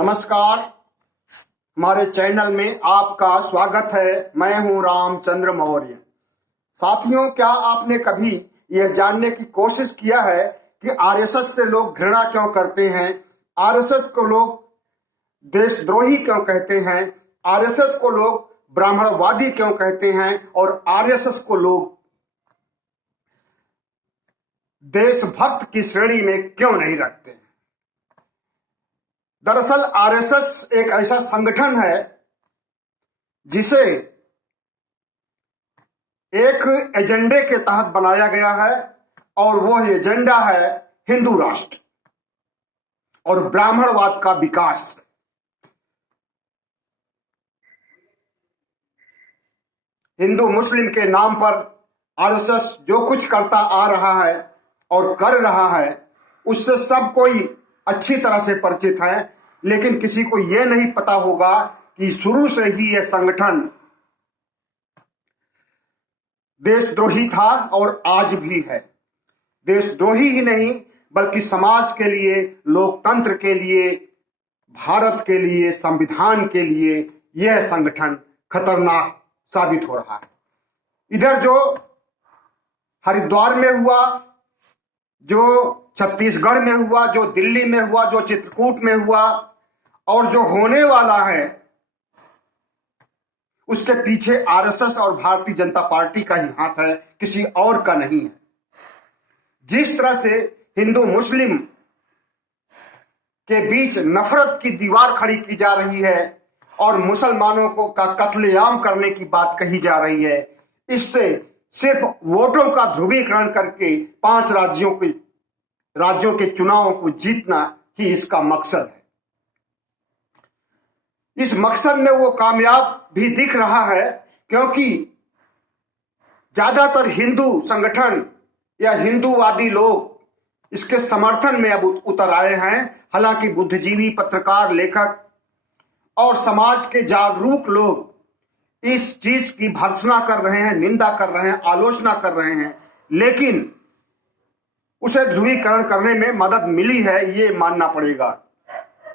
नमस्कार। हमारे चैनल में आपका स्वागत है। मैं हूं रामचंद्र मौर्य। साथियों, क्या आपने कभी यह जानने की कोशिश किया है कि आरएसएस से लोग घृणा क्यों करते हैं? आरएसएस को लोग देशद्रोही क्यों कहते हैं? आरएसएस को लोग ब्राह्मणवादी क्यों कहते हैं? और आरएसएस को लोग देशभक्त की श्रेणी में क्यों नहीं रखते? दरअसल आरएसएस एक ऐसा संगठन है जिसे एक एजेंडे के तहत बनाया गया है, और वह एजेंडा है हिंदू राष्ट्र और ब्राह्मणवाद का विकास। हिंदू मुस्लिम के नाम पर आरएसएस जो कुछ करता आ रहा है और कर रहा है, उससे सब कोई अच्छी तरह से परिचित है, लेकिन किसी को यह नहीं पता होगा कि शुरू से ही यह संगठन देशद्रोही था और आज भी है। देशद्रोही ही नहीं, बल्कि समाज के लिए, लोकतंत्र के लिए, भारत के लिए, संविधान के लिए यह संगठन खतरनाक साबित हो रहा है। इधर जो हरिद्वार में हुआ, जो छत्तीसगढ़ में हुआ, जो दिल्ली में हुआ, जो चित्रकूट में हुआ, और जो होने वाला है, उसके पीछे आरएसएस और भारतीय जनता पार्टी का ही हाथ है, किसी और का नहीं है। जिस तरह से हिंदू मुस्लिम के बीच नफरत की दीवार खड़ी की जा रही है और मुसलमानों को का कत्लेआम करने की बात कही जा रही है, इससे सिर्फ वोटों का ध्रुवीकरण करके 5 राज्यों के चुनावों को जीतना ही इसका मकसद है। इस मकसद में वो कामयाब भी दिख रहा है, क्योंकि ज्यादातर हिंदू संगठन या हिंदूवादी लोग इसके समर्थन में अब उतर आए हैं। हालांकि बुद्धिजीवी, पत्रकार, लेखक और समाज के जागरूक लोग इस चीज की भर्त्सना कर रहे हैं, निंदा कर रहे हैं, आलोचना कर रहे हैं, लेकिन उसे ध्रुवीकरण करने में मदद मिली है, ये मानना पड़ेगा।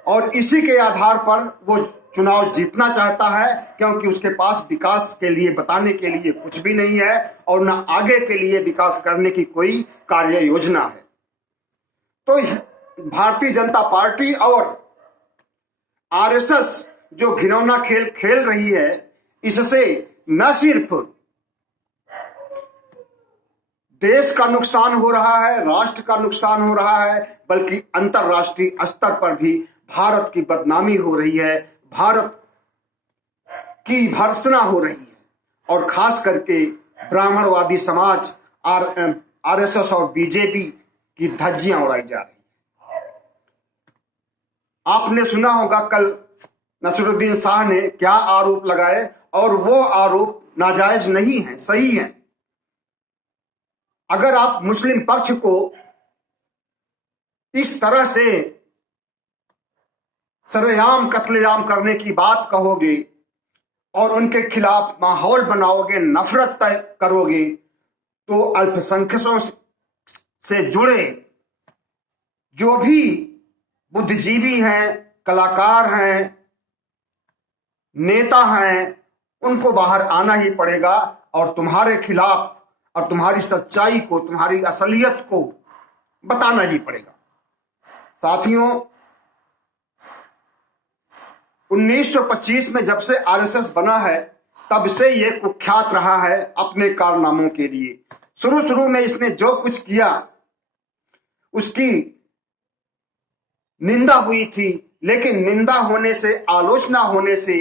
और इसी के आधार पर वो चुनाव जीतना चाहता है, क्योंकि उसके पास विकास के लिए बताने के लिए कुछ भी नहीं है और न आगे के लिए विकास करने की कोई कार्य योजना है। तो भारतीय जनता पार्टी और आरएसएस जो घिनौना खेल खेल रही है, इससे न सिर्फ देश का नुकसान हो रहा है, राष्ट्र का नुकसान हो रहा है, बल्कि अंतरराष्ट्रीय स्तर पर भी भारत की बदनामी हो रही है, भारत की भर्त्सना हो रही है, और खास करके ब्राह्मणवादी समाज आरएसएस और बीजेपी की धज्जियां उड़ाई जा रही है। आपने सुना होगा कल नसीरुद्दीन शाह ने क्या आरोप लगाए, और वो आरोप नाजायज नहीं है, सही है। अगर आप मुस्लिम पक्ष को इस तरह से सरेआम कत्लेआम करने की बात कहोगे और उनके खिलाफ माहौल बनाओगे, नफरत तय करोगे, तो अल्पसंख्यकों से जुड़े जो भी बुद्धिजीवी हैं, कलाकार हैं, नेता हैं, उनको बाहर आना ही पड़ेगा और तुम्हारे खिलाफ और तुम्हारी सच्चाई को, तुम्हारी असलियत को बताना ही पड़ेगा। साथियों, 1925 में जब से आरएसएस बना है, तब से यह कुख्यात रहा है अपने कारनामों के लिए। शुरू में इसने जो कुछ किया उसकी निंदा हुई थी, लेकिन निंदा होने से, आलोचना होने से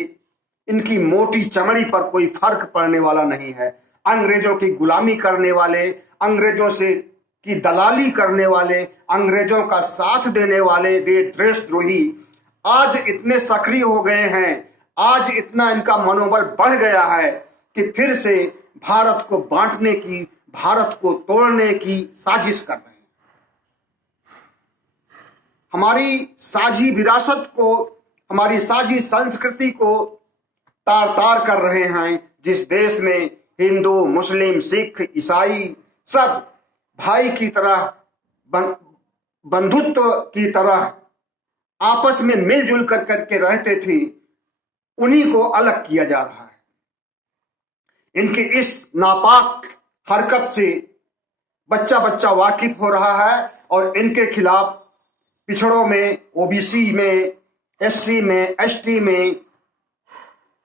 इनकी मोटी चमड़ी पर कोई फर्क पड़ने वाला नहीं है। अंग्रेजों की गुलामी करने वाले, अंग्रेजों से की दलाली करने वाले, अंग्रेजों का साथ देने वाले देशद्रोही आज इतने सक्रिय हो गए हैं, आज इतना इनका मनोबल बढ़ गया है कि फिर से भारत को बांटने की, भारत को तोड़ने की साजिश कर रहे हैं। हमारी साझी विरासत को, हमारी साझी संस्कृति को तार तार कर रहे हैं। जिस देश में हिंदू, मुस्लिम, सिख, ईसाई सब भाई की तरह, बंधुत्व की तरह आपस में मिलजुल कर करके रहते थे, उन्हीं को अलग किया जा रहा है। इनकी इस नापाक हरकत से बच्चा बच्चा वाकिफ हो रहा है और इनके खिलाफ पिछड़ों में, ओबीसी में, एससी में, एसटी में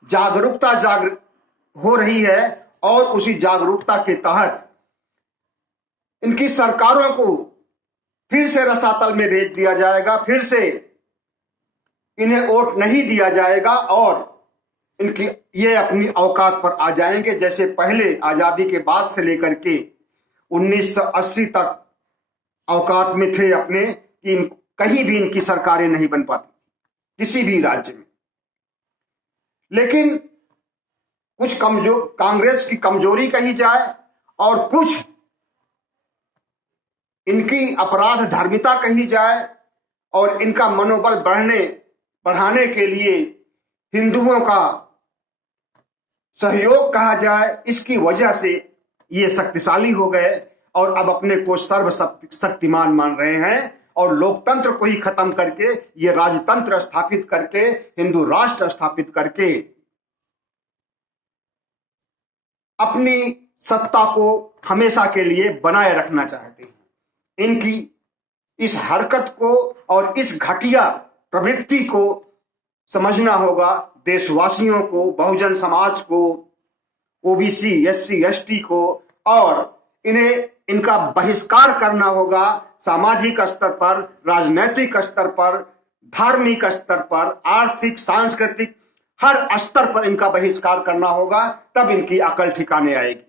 जागरूकता हो रही है और उसी जागरूकता के तहत इनकी सरकारों को फिर से रसातल में भेज दिया जाएगा, फिर से इन्हें वोट नहीं दिया जाएगा और इनकी ये अपनी औकात पर आ जाएंगे, जैसे पहले आजादी के बाद से लेकर के 1980 तक औकात में थे अपने, कि कहीं भी इनकी सरकारें नहीं बन पाती किसी भी राज्य में। लेकिन कुछ कांग्रेस की कमजोरी कही जाए और कुछ इनकी अपराध धर्मिता कही जाए और इनका मनोबल बढ़ाने के लिए हिंदुओं का सहयोग कहा जाए, इसकी वजह से ये शक्तिशाली हो गए और अब अपने को सर्वशक्तिमान मान रहे हैं और लोकतंत्र को ही खत्म करके ये राजतंत्र स्थापित करके, हिंदू राष्ट्र स्थापित करके अपनी सत्ता को हमेशा के लिए बनाए रखना चाहते हैं। इनकी इस हरकत को और इस घटिया प्रवृत्ति को समझना होगा देशवासियों को, बहुजन समाज को, ओबीसी, एससी, एसटी को, और इनका बहिष्कार करना होगा सामाजिक स्तर पर, राजनैतिक स्तर पर, धार्मिक स्तर पर, आर्थिक, सांस्कृतिक हर स्तर पर इनका बहिष्कार करना होगा, तब इनकी अकल ठिकाने आएगी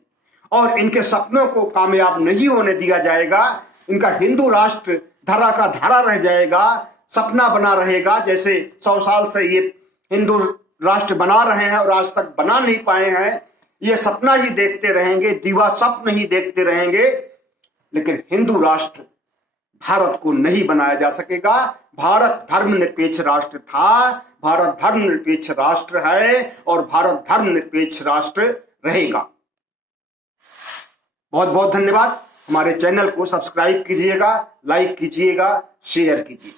और इनके सपनों को कामयाब नहीं होने दिया जाएगा। इनका हिंदू राष्ट्र धरा का धरा रह जाएगा, सपना बना रहेगा। जैसे 100 साल से ये हिंदू राष्ट्र बना रहे हैं और आज तक बना नहीं पाए हैं, ये सपना ही देखते रहेंगे, दीवा स्वप्न ही देखते रहेंगे, लेकिन हिंदू राष्ट्र भारत को नहीं बनाया जा सकेगा। भारत धर्मनिरपेक्ष राष्ट्र था, भारत धर्मनिरपेक्ष राष्ट्र है और भारत धर्मनिरपेक्ष राष्ट्र रहेगा। बहुत बहुत धन्यवाद। हमारे चैनल को सब्सक्राइब कीजिएगा, लाइक कीजिएगा, शेयर कीजिए।